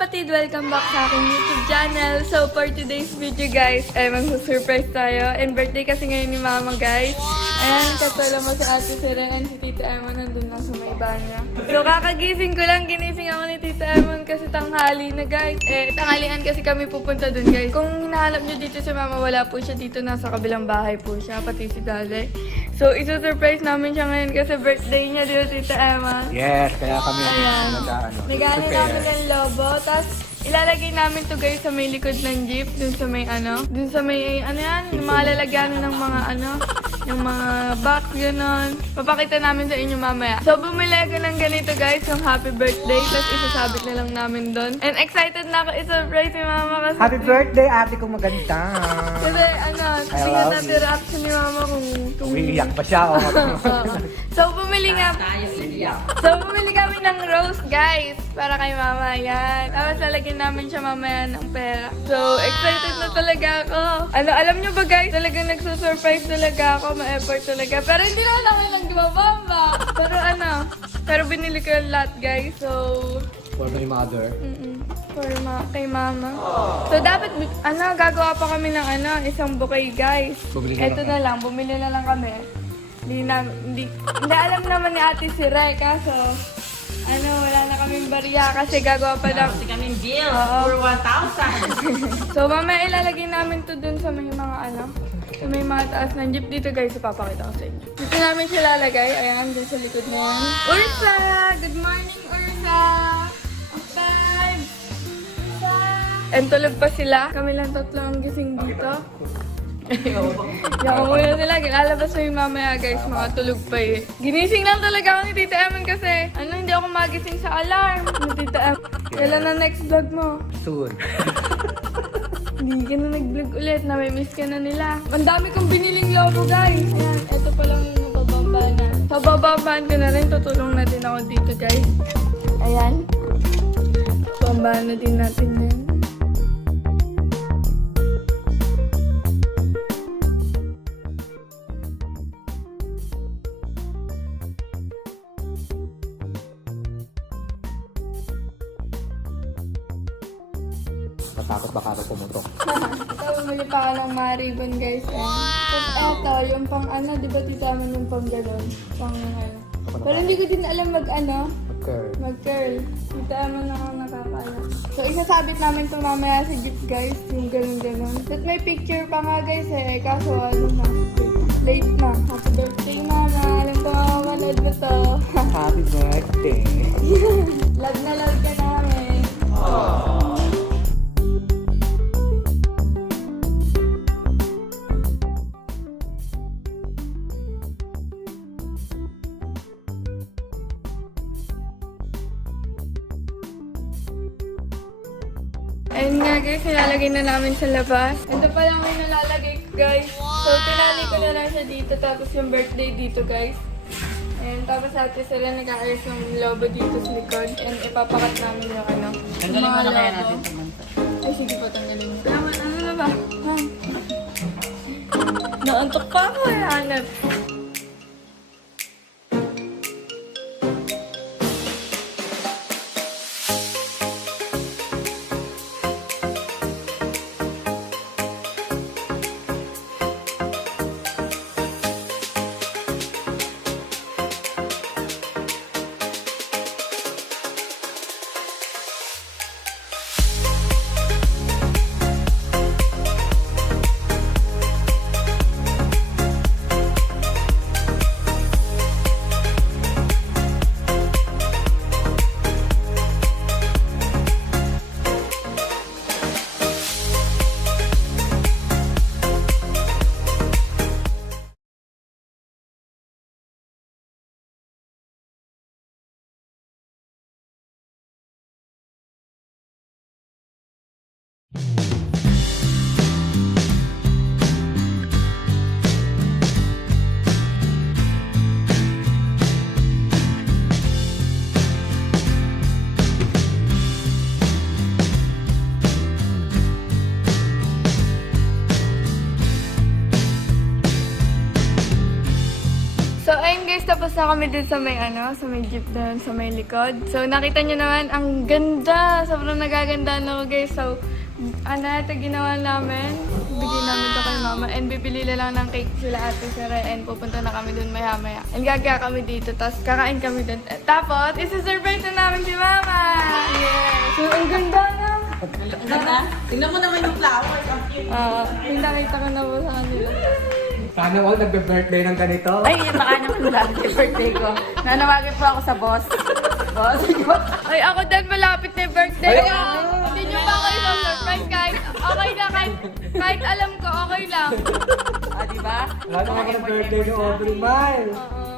kapatid! Welcome back sa aking YouTube channel. So, for today's video guys, ay magsusurprise tayo. And birthday kasi ngayon ni Mama guys. Ayan, kasama mo si Ate Sira and si Tita Emma nandun lang sa may banyo. So, kakagising ko lang. Ginising ako ni Tita Emma kasi tanghali na guys. Tanghalian kasi kami pupunta dun guys. Kung hinahanap nyo dito si Mama, wala po siya dito. Nasa kabilang bahay po siya, pati si Dale. So, isusurprise namin siya ngayon kasi birthday niya dito, Tita Emma. Yes, kaya kami Nag-ano namin ng lobo. Tapos, ilalagay namin to guys sa may likod ng jeep. Dun sa may dun sa may yung mga lalagyan ng mga yung mga box, gano'n. Papakita namin sa inyo mamaya. So, bumili ako ng ganito guys, yung happy birthday. Tapos, isasabit na lang namin doon. And excited na ako i-surprise si Mama kasi... Happy birthday, ate kong maganda! Kasi, tingnan natin reaction ni Mama kung... Umiiyak pa siya, oh. So, bumili kami ng rose, guys. Para kay Mama, yan. Tapos, lalagyan namin siya mamaya ng pera. So, excited na talaga ako. Alam nyo ba, guys? Talagang nagsusurprise talaga ako. Ma-effort talaga. Pero hindi na lang lang gumabamba. Pero binili ko yung lahat, guys. So, For my mother. kay Mama. So, dapat, gagawa pa kami ng isang bouquet, guys. Ito na lang, bumili na lang kami. Hindi alam naman ni Ate si Ray, kaso, wala na kaming barya kasi gagawa pa lang. Kasi kaming bill for 1,000. So, mamaya ilalagay namin to dun sa may mga sa may mga taas ng jeep dito, guys. So, papakita ko sa inyo. Dito namin siya lalagay. Ayan, dun sa likod na yan. Ursa! Good morning, Ursa! And tulog pa sila. Kami lang tatlo ang gising dito. Yung muna sila. Lalabas mo yung mamaya guys. Mga tulog pa eh. Ginising lang talaga ako ni Tita Eman kasi hindi ako magising sa alarm. Ni Tita Eman. Kailan na next vlog mo? Soon. Hindi ka na nag-vlog ulit. Namimiss ka na nila. Ang dami kong biniling logo guys. Ayan. Ito pa lang yung bababaan. So bababaan ko na rin. Tutulong na din ako dito guys. Ayan. Bababaan na din natin yan. Natakot baka ako pumutok. Ito, bumili pa ako ng mga ribbon guys. Tapos eto, yung pang di ba titaman yung pang galon? Pang Pero hindi ko din alam mag-curl. Titaman lang ako nakakala. So, isasabit namin itong mamaya sa jeep guys. Yung galon-galon. At may picture pa nga guys kaso late na. Happy birthday Mama. Alam ko manood mo to. Happy birthday! Love na love ka namin. Ayun nga guys, nilalagay na namin sa labas. Ito pa lang yung nalalagay ko guys. So, tinali ko na lang siya dito. Tapos yung birthday dito guys. And tapos ate sila nag-aayos ng lobo dito sa likod. And ipapakat namin yung Tanggalin mo na kaya natin ito. Ay, sige po, tanggalin mo. Tama, na ba? Naantok pa ako, hanap. So, ayun guys, Tapos na kami din sa may sa may jeep doon, sa may likod. So nakita nyo naman, ang ganda! Sobrang nagaganda na ako guys. So, ito ginawa namin. Bigyan namin ito kay mama. And bibili na lang ng cake sila ate Sara. And pupunta na kami doon maya-maya. And gagawa kami dito. Tapos kakain kami doon. Tapos, isi-surprise na namin si mama! Yes! So, ang ganda na! Ang ganda. Tingnan mo naman yung flowers. Ang cute. Pinakita ko na po sa kanila. Sana all nagbe-birthday ng ganito. Ay, baka naman lagi birthday ko. Nanawagan po ako sa boss. Boss, Ay, ako din malapit na yung birthday Ay, ko. Hindi nyo ba kayo surprise kahit okay na, kahit alam ko, okay lang. diba? Wala na ako ng birthday ni Aubrey Mal.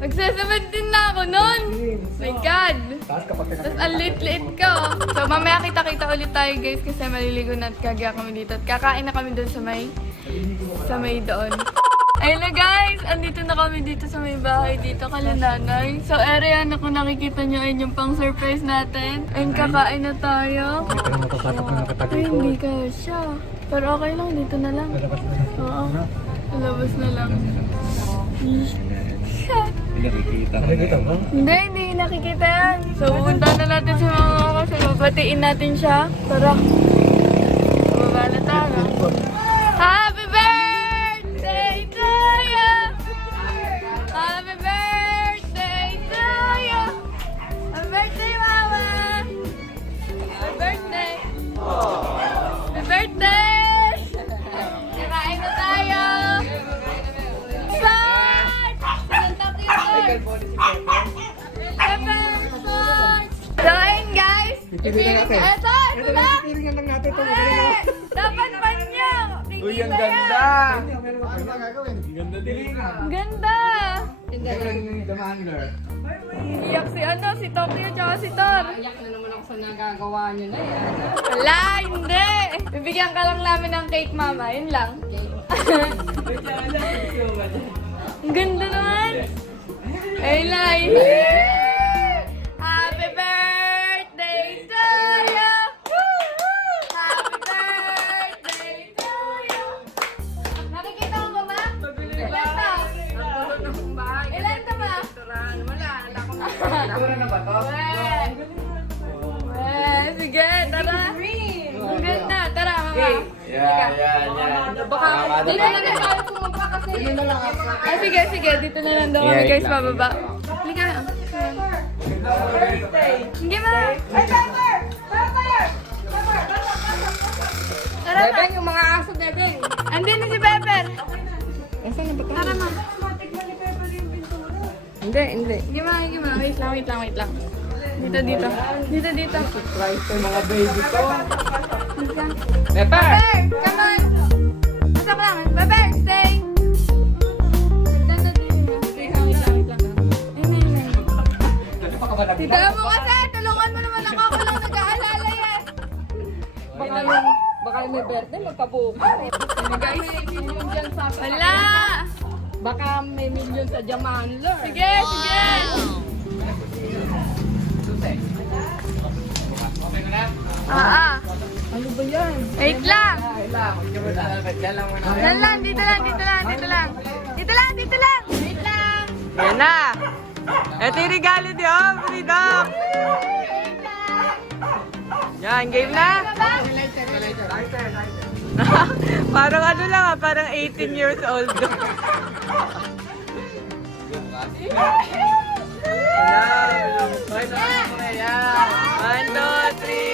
Nagsasamantin na ako nun. My God. Tapos kapag Tapos ang lit-lit ko. So mamaya kita-kita ulit tayo guys kasi maliligo na at kagaya kami dito. At kakain na kami doon sa may doon. Ayun na guys, andito na kami dito sa may bahay dito kala nanay. So area na kung nakikita nyo ayun yung pang surprise natin. Ayun kakain na tayo. Ito na matapatak na Ay nakatabi ko. hindi ka siya. Pero okay lang, dito na lang. Lalabas na lang. Oo, lalabas na lang. Nakikita mo. Nakikita mo? Hindi nakikita yan. So, pupunta na natin sa mga kasi babatiin natin siya. Tara. Bababa na tayo. Happy birthday to you! Happy birthday to you! Happy birthday, Mama! Happy birthday! Happy birthday! Kakain na tayo! Saan? Santa Cruz! So, ayun guys. Pipiliin natin. Ito na. Pipiliin lang natin ito. Eh, dapat pa niya. Uy, ang ganda! Ano ba gagawin? Ganda din. Ang ganda. The Mangler. Iyak si Tokyo tsaka si Thor. Iyak na naman ako sa nagagawa nyo na yan. Wala, hindi. Bibigyan ka lang namin ng cake, mama. Yun lang. Ang ganda naman. Ayun na, ayun. Happy birthday to you. Happy birthday to you. Nakikita mo ba? Ilan to? Ilan to ba? Tura na ba to? Sige, tara. Ang ganda. Tara, mama. Baka Dito na lang tayo pumapa kasi. Sige. Dito na lang daw kami Yeah, guys lang. bababa. Halika. Hindi ma. Ay, Pepper! Tara ma. Yung mga aso, Bebeng. Andin na si Pepper. Nasaan na ba ito? Tara ma. Hindi. Sige ma. Wait lang. Dito. surprise to mga baby ko. Halika. Pepper! Pepper! Come on! Masok lang. Pepper, stay! Ganda din yun. Wait lang. Ayun. Ano pa ka ba nabila? Tita mo kasi! Tulungan mo naman ako lang nag-aalala yan! Baka may birthday, magkabuka. Ano guys? Million dyan sa... Wala! Baka may million sa Jamanler. Sige! Ano ba yan? Wait lang! Diyan lang muna. Yan lang, dito lang. Wait lang! Yan na! Ito yung regalo ni Aubrey, Doc! Yan, game na? Parang ano lang parang 18 years old. Yan! 1, 2, 3!